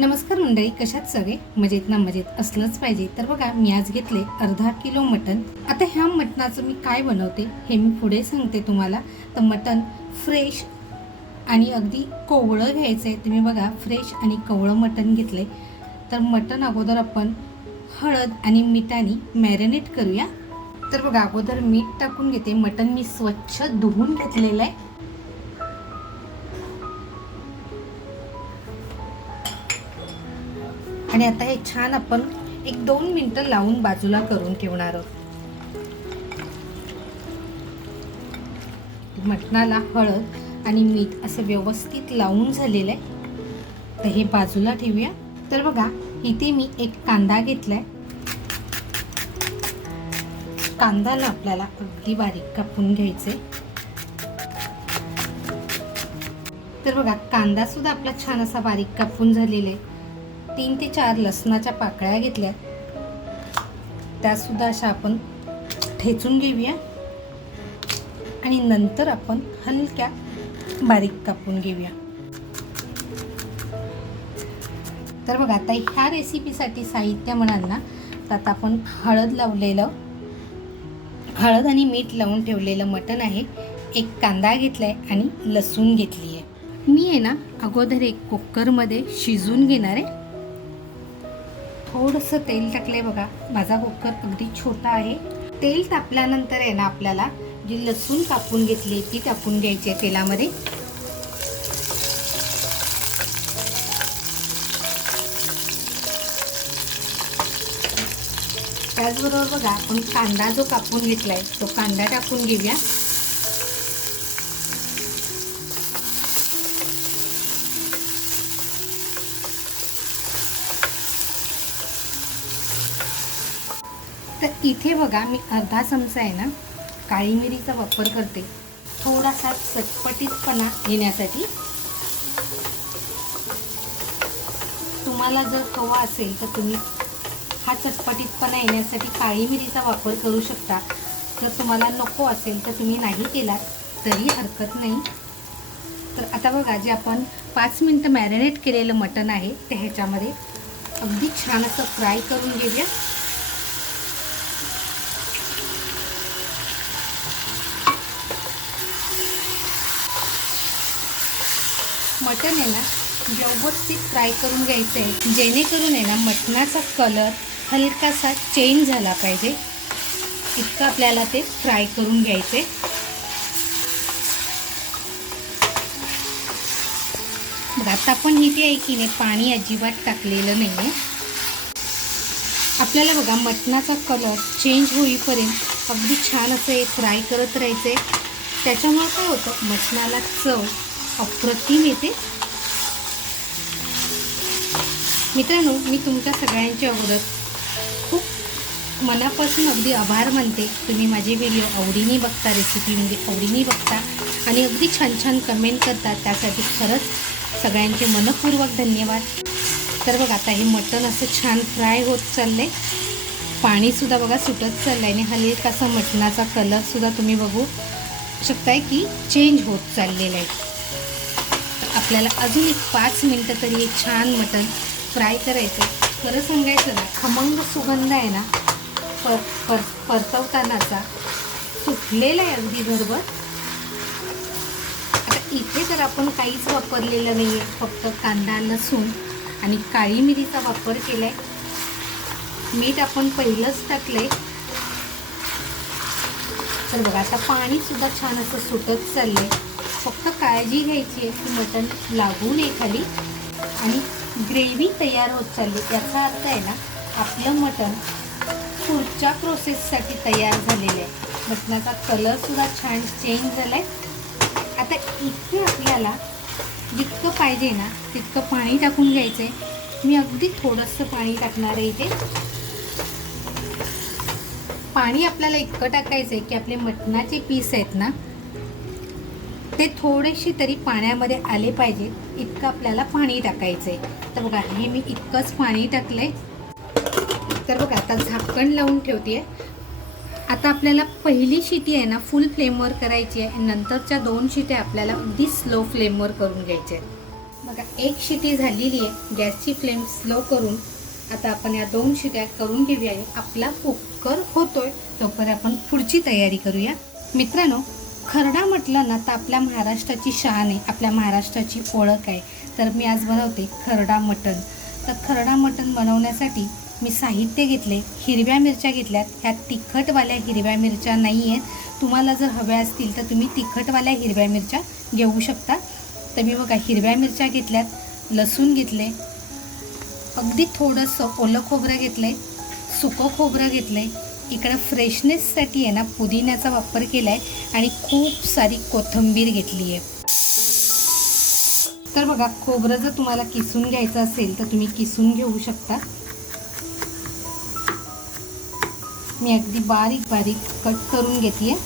नमस्कार मंडळी, कशात सगळे मजेत ना? मजेत असलंच पाहिजे. तर बघा, मी आज घेतले अर्धा किलो मटण. आता ह्या मटणाचं मी काय बनवते हे मी पुढे सांगते तुम्हाला. तर मटण फ्रेश आणि अगदी कोवळं घ्यायचं आहे. तुम्ही बघा, फ्रेश आणि कोवळं मटण घेतले. तर मटण अगोदर आपण हळद आणि मिठाने मॅरिनेट करूया. तर बघा, अगोदर मीठ टाकून घेते. मटण मी स्वच्छ धुवून घेतलेलं आहे. आणि आता हे छान आपण 1-2 मिनिटं लावून बाजूला करून ठेवणार आहोत. मटणाला हळद आणि मीठ असं व्यवस्थित लावून झालेलं आहे. तर हे बाजूला ठेवूया. तर बघा, इथे मी एक कांदा घेतलाय. कांद्याला आपल्याला अगदी बारीक कापून घ्यायचे. तर बघा, कांदा सुद्धा आपला छान असा बारीक कापून झालेला आहे. 3 ते 4 लसणाच्या पाकळ्या घेतल्या, त्या सुद्धा अशा आपण ठेचून घेऊया आणि नंतर आपण हलक्या बारीक कापून घेऊया. तर बघा, आता ह्या रेसिपीसाठी साहित्य म्हणाल ना, तर आता आपण हळद आणि मीठ लावून ठेवलेलं मटण आहे. एक कांदा घेतलाय आणि लसूण घेतली आहे. मी आहे ना, अगोदर एक कुकरमध्ये शिजून घेणार आहे. थोडंसं तेल टाकलंय. बघा, माझा कुकर अगदी छोटा आहे. तेल तापल्यानंतर आहे ना, आपल्याला जी लसूण कापून घेतली ती टाकून घ्यायची आहे तेलामध्ये. त्याचबरोबर बघा, आपण कांदा जो कापून घेतलाय तो कांदा टाकून घेऊया. तर इथे बघा, मी अर्धा चमचा आहे ना काळी मिरीचा वापर करते, थोडासा चटपटीतपणा येण्यासाठी. तुम्हाला जर हवा असेल तर तुम्ही हा चटपटीतपणा येण्यासाठी काळी मिरीचा वापर करू शकता. जर तुम्हाला नको असेल तर तुम्ही नाही केला तरी हरकत नाही. तर आता बघा, जे आपण 5 मिनिटं मॅरिनेट केलेलं मटण आहे ते ह्याच्यामध्ये अगदी छान असं फ्राय करून घेऊया. मटण आहे ना, व्यवस्थित फ्राय करून घ्यायचं आहे, जेणेकरून आहे ना मटणाचा कलर हलकासा चेंज झाला पाहिजे, इतकं आपल्याला ते फ्राय करून घ्यायचे. बघा, आता आपण इथे आहे की नाही, पाणी अजिबात टाकलेलं नाही आहे. आपल्याला बघा, मटणाचा कलर चेंज होईपर्यंत अगदी छान असं हे फ्राय करत राहायचे. त्याच्यामुळे काय होतं, मटणाला चव अप्रतिम येते. मित्रांनो, मी तुमच्या सगळ्यांच्या अगोदर खूप मनापासून अगदी आभार मानते. तुम्ही माझे व्हिडिओ आवडीने बघता, रेसिपी म्हणजे आवडीने बघता आणि अगदी छान छान कमेंट करतात. त्यासाठी खरंच सगळ्यांचे मनपूर्वक धन्यवाद. तर बघा, आता हे मटण असं छान फ्राय होत चाललं आहे. पाणीसुद्धा बघा सुटत चाललं आहे आणि हलकासा मटणाचा कलरसुद्धा तुम्ही बघू शकताय की चेंज होत चाललेला आहे. आपल्याला अजून एक 5 मिनिटं तरी एक छान मटण फ्राय करायचं. खरं सांगायचं ना, खमंग सुगंध आहे ना परतवतानाचा सुटलेला आहे अगदी घरभर. आता इथे तर आपण काहीच वापरलेलं नाही आहे, फक्त कांदा, लसूण आणि काळी मिरीचा वापर केला आहे. मीठ आपण पहिलंच टाकलंय. तर बघा, आता पाणीसुद्धा छान असं सुटत चाललं आहे. फक्त काळजी घ्यायची आहे की मटण लागू नये खाली. आणि ग्रेव्ही तयार होत चालली. याचा अर्थ आहे ना, आपलं मटण पुढच्या प्रोसेससाठी तयार झालेलं आहे. मटणाचा कलरसुद्धा छान चेंज झाला आहे. आता इथे आपल्याला जितकं पाहिजे ना तितकं पाणी टाकून घ्यायचं आहे. मी अगदी थोडंसं पाणी टाकणार आहे इथे. पाणी आपल्याला इतकं टाकायचं आहे की आपले मटणाचे पीस आहेत ना ते थोडेसे तरी पाण्यामध्ये आले पाहिजे, इतकं आपल्याला पाणी टाकायचं आहे. तर बघा, हे मी इतकंच पाणी टाकलं आहे. तर बघा, आता झाकण लावून ठेवते आहे. आता आपल्याला पहिली शिटी आहे ना फुल फ्लेमवर करायची आहे, नंतरच्या 2 शिट्या आपल्याला अगदी स्लो फ्लेमवर करून घ्यायच्या आहेत. बघा एक शिटी झालेली आहे. गॅसची फ्लेम स्लो करून आता आपण या 2 शिट्या करून घेऊया. आपला कुकर होतोय तोपर्यंत आपण पुढची तयारी करूया. मित्रांनो, खरडा म्हटलं ना तर आपल्या महाराष्ट्राची शान आहे, आपल्या महाराष्ट्राची ओळख आहे. तर मी आज बनवते खरडा मटण. तर खरडा मटण बनवण्यासाठी मी साहित्य घेतले. हिरव्या मिरच्या घेतल्यात. ह्या तिखटवाल्या हिरव्या मिरच्या नाही आहेत. तुम्हाला जर हव्या असतील तर तुम्ही तिखटवाल्या हिरव्या मिरच्या घेऊ शकता. तर मी बघा हिरव्या मिरच्या घेतल्यात, लसूण घेतले, अगदी थोडंसं ओलं खोबरं घेतलं आहे, सुकं खोबरं घेतलं आहे. इकडं फ्रेशनेससाठी आहे ना पुदिन्याचा वापर केला आहे आणि खूप सारी कोथिंबीर घेतली आहे. तर बघा खोबरं जर तुम्हाला किसून घ्यायचं असेल तर तुम्ही किसून घेऊ शकता. मी अगदी बारीक बारीक कट करून घेते.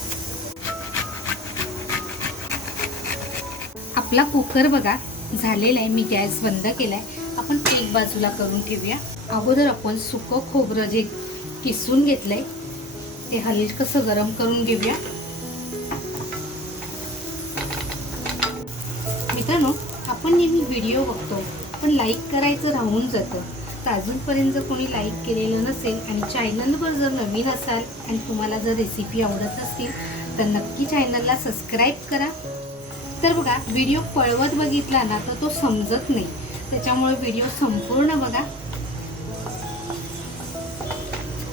आपला कुकर बघा झालेला आहे. मी गॅस बंद केला आहे. आपण एक बाजूला करून ठेवूया. अगोदर आपण सुकं खोबरं जे किसून घेतलंय ते हलकसं गरम करून घेऊया. मित्रांनो, आपण नेहमी व्हिडिओ बघतो पण लाईक करायचं राहून जातं. तर अजूनपर्यंत जर कोणी लाईक केलेलं नसेल आणि चॅनलवर जर नवीन असाल आणि तुम्हाला जर रेसिपी आवडत असतील तर नक्की चॅनलला सबस्क्राईब करा. तर बघा व्हिडिओ पळवत बघितला ना तर तो समजत नाही, त्याच्यामुळे व्हिडिओ संपूर्ण बघा.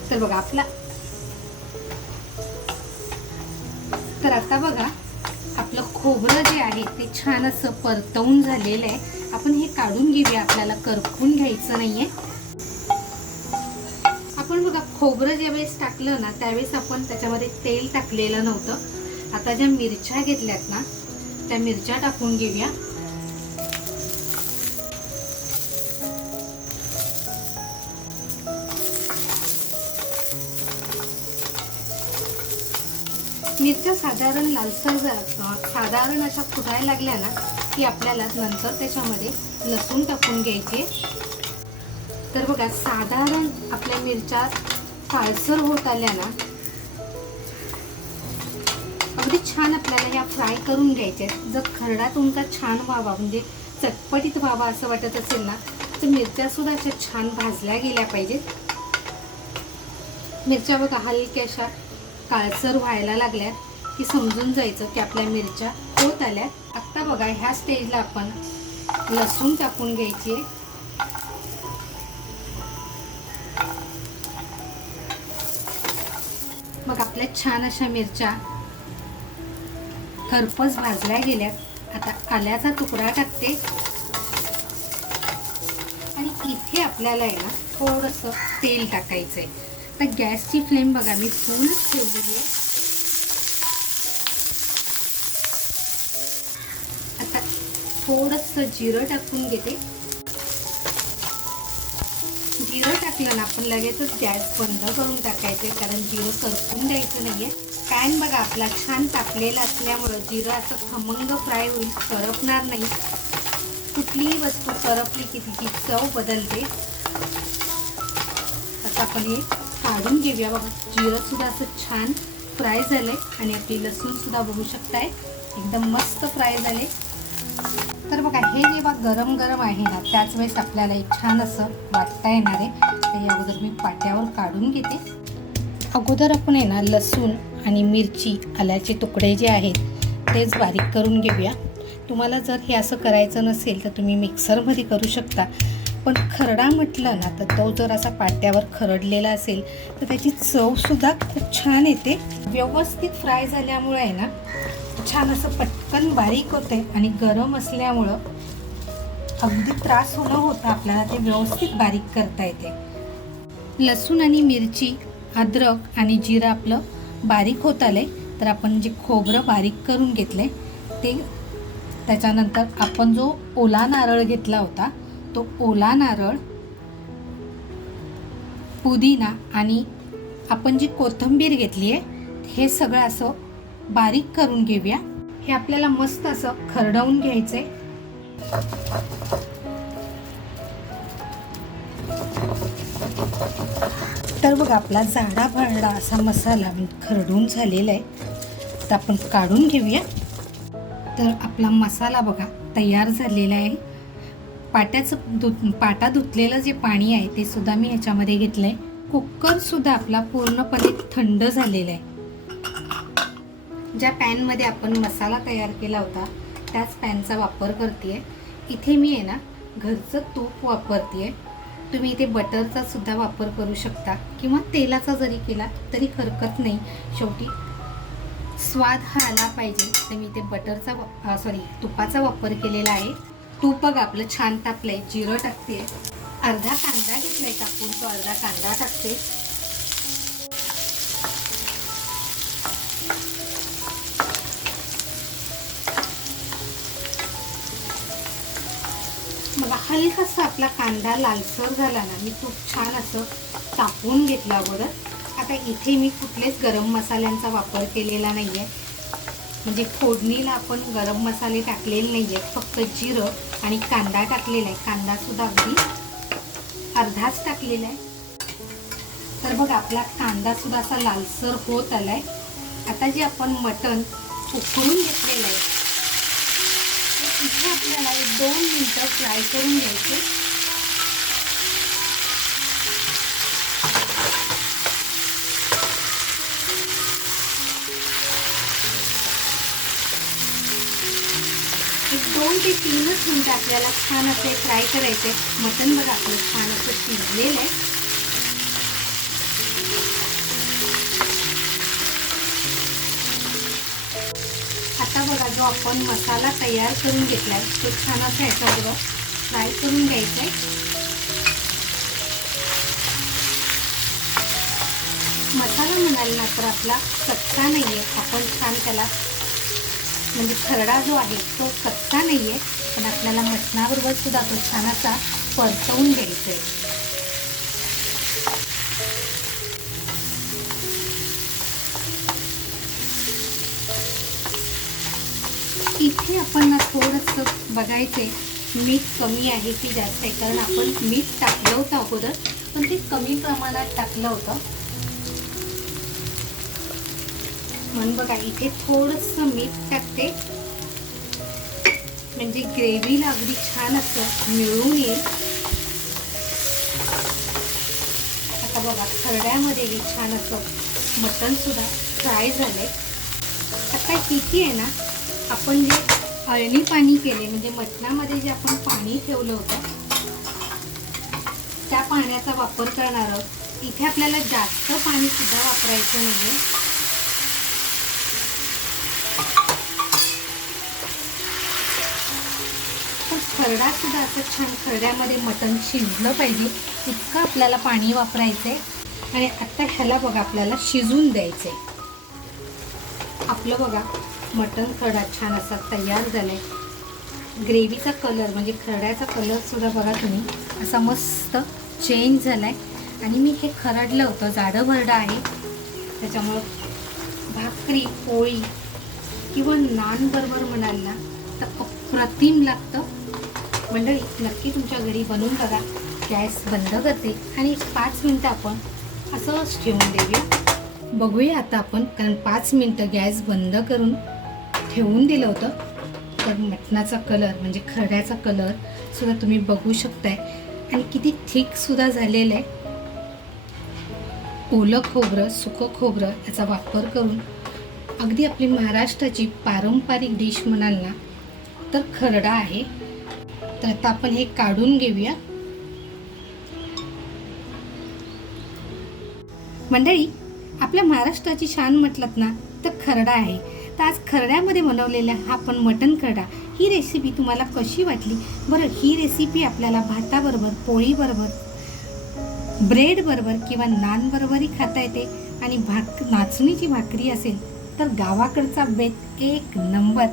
तर बघा आपला तर आता बघा आपलं खोबरं जे आहे ते छान असं परतवून झालेलं आहे. आपण हे काढून घेऊया. आपल्याला करपून घ्यायचं नाहीये. आपण बघा खोबरं ज्यावेळेस टाकलं ना त्यावेळेस आपण त्याच्यामध्ये तेल टाकलेलं नव्हतं. आता ज्या मिरच्या घेतल्यात ना त्या मिरच्या टाकून घेऊया. मिरच्या साधारण लालसर साधारण अशा फुटायला लागल्या ना की आपल्याला नंतर त्याच्यामध्ये लसूण टाकून घ्यायचे. तर बघा साधारण आपल्या मिरच्या काळसर होत आल्या ना अगदी छान आपल्याला या फ्राय करून घ्यायच्या. जर खरडा तुमचा छान व्हावा म्हणजे चटपटीत व्हावा असं वाटत असेल ना तर मिरच्या सुद्धा अशा छान भाजल्या गेल्या पाहिजेत. मिरच्या बघा हलक्या अशा काळसर व्हायला लागल्या की समजून जायचं की आपल्या मिरच्या होत आल्या. आता बघा ह्या स्टेजला आपण लसूण टाकून घ्यायची. मग आपल्या छान अशा मिरच्या खरपूस भाजल्या गेल्यात. आता आल्याचा तुकडा टाकते आणि इथे आपल्याला आहे ना थोडंसं तेल टाकायचंय. तर गॅसची फ्लेम बघा मी फुल ठेवलेली आहे. आता थोडंसं जिरं टाकून घेते. जिरं टाकलं ना आपण लगेचच गॅस बंद करून टाकायचे कारण जिरं करपून द्यायचं नाहीये. पॅन बघा आपला छान तापलेला असल्यामुळं जिरं असं खमंग फ्राय होईल, करपणार नाही. कुठलीही वस्तू करपली की तिची चव बदलते. आता आपण हे काढून घेऊया. बघा जिरं सुद्धा असं छान फ्राय झालंय आणि आपली लसूण सुद्धा बघू शकताय एकदम मस्त फ्राय झाले. तर बघा हे जेव्हा गरम गरम आहे ना त्याच वेळेस आपल्याला एक छान असं वाटता येणार आहे. तर या अगोदर मी पाट्यावर काढून घेते. अगोदर आपण आहे ना लसूण आणि मिरची आल्याचे तुकडे जे आहेत तेच बारीक करून घेऊया. तुम्हाला जर हे असं करायचं नसेल तर तुम्ही मिक्सरमध्ये करू शकता. पण खरडा म्हटलं ना तर तो जर असा पाट्यावर खरडलेला असेल तर त्याची चवसुद्धा खूप छान येते. व्यवस्थित फ्राय झाल्यामुळे आहे ना छान असं पटकन बारीक होते आणि गरम असल्यामुळं अगदी त्रास होणं होतं आपल्याला ते व्यवस्थित बारीक करता येते. लसूण आणि मिरची, अद्रक आणि जिरं आपलं बारीक होत आले. तर आपण जे खोबरं बारीक करून घेतले ते त्याच्यानंतर आपण जो ओला नारळ घेतला होता तो ओला नारळ, पुदिना आणि आपण जी कोथिंबीर घेतली आहे हे सगळं असं बारीक करून घेऊया. हे आपल्याला मस्त असं खरडवून घ्यायचंय. तर बघा आपला जाडा भरडा असा मसाला खरडून झालेला आहे. तर आपण काढून घेऊया. तर आपला मसाला बघा तयार झालेला आहे. पाटा धुतलेलं जे पाणी आहे ते सुद्धा मी ह्याच्यामध्ये घेतलं आहे. कुकरसुद्धा आपला पूर्णपणे थंड झालेला आहे. ज्या पॅनमध्ये आपण मसाला तयार केला होता त्याच पॅनचा वापर करते आहे. इथे मी आहे ना घरचं तूप वापरते आहे. तुम्ही इथे बटरचा सुद्धा वापर करू शकता किंवा तेलाचा जरी केला तरी हरकत नाही. शेवटी स्वाद हा आला पाहिजे तर मी इथे तुपाचा वापर केलेला आहे. तूप बघा आपलं छान तापलंय. जिरं टाकते, अर्धा कांदा घेतलाय कापून, तो अर्धा कांदा टाकते. मग हलकासा आपला कांदा लालसर झाला ना, मी तूप छान असं तापवून घेतलं अगोदर. आता इथे मी कुठलेच गरम मसाल्यांचा वापर केलेला नाही आहे. म्हणजे फोडणीला आपण गरम मसाले टाकलेले नाही आहेत, फक्त जिरं आणि कांदा टाकलेला आहे. कांदासुद्धा अगदी अर्धाच टाकलेला आहे. तर बघा आपला कांदासुद्धा असा लालसर होत आला आहे. आता जे आपण मटण उकळून घेतलेलं आहे इथे आपल्याला 1-2 मिनटं फ्राय करून घ्यायचे. एक 2 ते 3 मिनटं आपल्याला छान असे फ्राय करायचे. मटण बघा आपलं छान असं शिजलेलं आहे. आता बघा जो आपण मसाला तयार करून घेतलाय तो छान असा ह्याच्याबरोबर फ्राय करून घ्यायचा आहे. मसाला म्हणाल ना तर आपला कच्चा नाही आहे. आपण छान त्याला म्हणजे खरडा जो आहे तो कच्चा नाही आहे, पण आपल्याला मटणाबरोबर सुद्धा तो छान असा परतवून घ्यायचा आहे. इथे आपण ना थोडंसं बघायचे मीठ कमी आहे की जास्त आहे, कारण आपण मीठ टाकलं होतं अगोदर पण ते कमी प्रमाणात टाकलं होतं. म्हणून बघा इथे थोडंसं मीठ टाकते म्हणजे ग्रेव्हीला अगदी छान असं मिळून येईल. आता बघा खरड्यामध्ये हे छान असं मटण सुद्धा फ्राय झालंय. आता किती आहे ना आपण जे अळणी पाणी केले म्हणजे मटणामध्ये जे आपण पाणी ठेवलं होतं त्या पाण्याचा वापर करणार आहोत. इथे आपल्याला जास्त पाणी सुद्धा वापरायचं नाहीये. पण खरडा सुद्धा असं छान खरड्यामध्ये मटण शिजलं पाहिजे इतकं आपल्याला पाणी वापरायचंय. आणि आता ह्याला बघा आपल्याला शिजून द्यायचंय. आपलं बघा मटण खरडा छान असा तयार झालाय. ग्रेव्हीचा कलर म्हणजे खरड्याचा कलर सुद्धा बघा तुम्ही असा मस्त चेंज झालाय. आणि मी हे खरडलं होतं, जाडं भरडं आहे त्याच्यामुळं भाकरी पोळी किंवा नान बरोबर म्हणाल ना तर अप्रतिम लागतं. मंडळी नक्की तुमच्या घरी बनवून बघा. गॅस बंद करते आणि 5 मिनटं आपण असंच ठेवून देऊया. बघूया आता आपण, कारण 5 मिनटं गॅस बंद करून ठेवून दिलं होतं. तर मटणाचा कलर म्हणजे खरड्याचा कलर सुद्धा तुम्ही बघू शकताय आणि किती थिक सुद्धा झालेलं आहे. ओलं खोबरं सुकं खोबरं याचा वापर करून अगदी आपली महाराष्ट्राची पारंपरिक डिश म्हणाल ना तर खरडा आहे. तर आता आपण हे काढून घेऊया. मंडळी आपल्या महाराष्ट्राची शान म्हटलं ना तर खरडा आहे. तर आज खरड्यामध्ये बनवलेला हा पण मटण खरडा, ही रेसिपी तुम्हाला कशी वाटली बरं? ही रेसिपी आपल्याला भाताबरोबर पोळीबरोबर ब्रेडबरोबर किंवा नानबरोबरही खाता येते. आणि नाचणीची भाकरी असेल तर गावाकडचा बेत एक नंबर.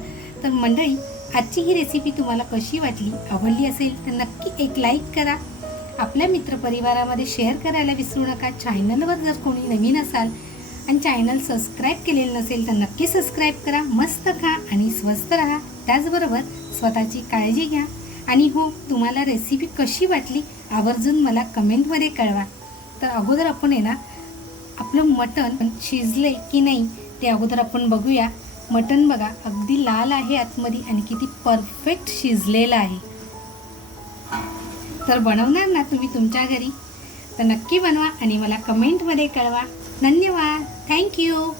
तर मंडळी आजची ही रेसिपी तुम्हाला कशी वाटली, आवडली असेल तर नक्की एक लाईक करा. आपल्या मित्रपरिवारामध्ये शेअर करायला विसरू नका. चॅनलवर जर कोणी नवीन असाल आणि चॅनल सबस्क्राईब केलेलं नसेल तर नक्की सबस्क्राईब करा. मस्त खा आणि स्वस्त राहा. त्याचबरोबर स्वतःची काळजी घ्या. आणि हो, तुम्हाला रेसिपी कशी वाटली आवर्जून मला कमेंटमध्ये कळवा. तर अगोदर आपण आहे ना आपलं मटण शिजले की नाही ते अगोदर आपण बघूया. मटण बघा अगदी लाल आहे आतमध्ये आणि किती परफेक्ट शिजलेलं आहे. तर बनवणार ना तुम्ही तुमच्या घरी? तर नक्की बनवा आणि मला कमेंटमध्ये कळवा. धन्यवाद. थँक्यू.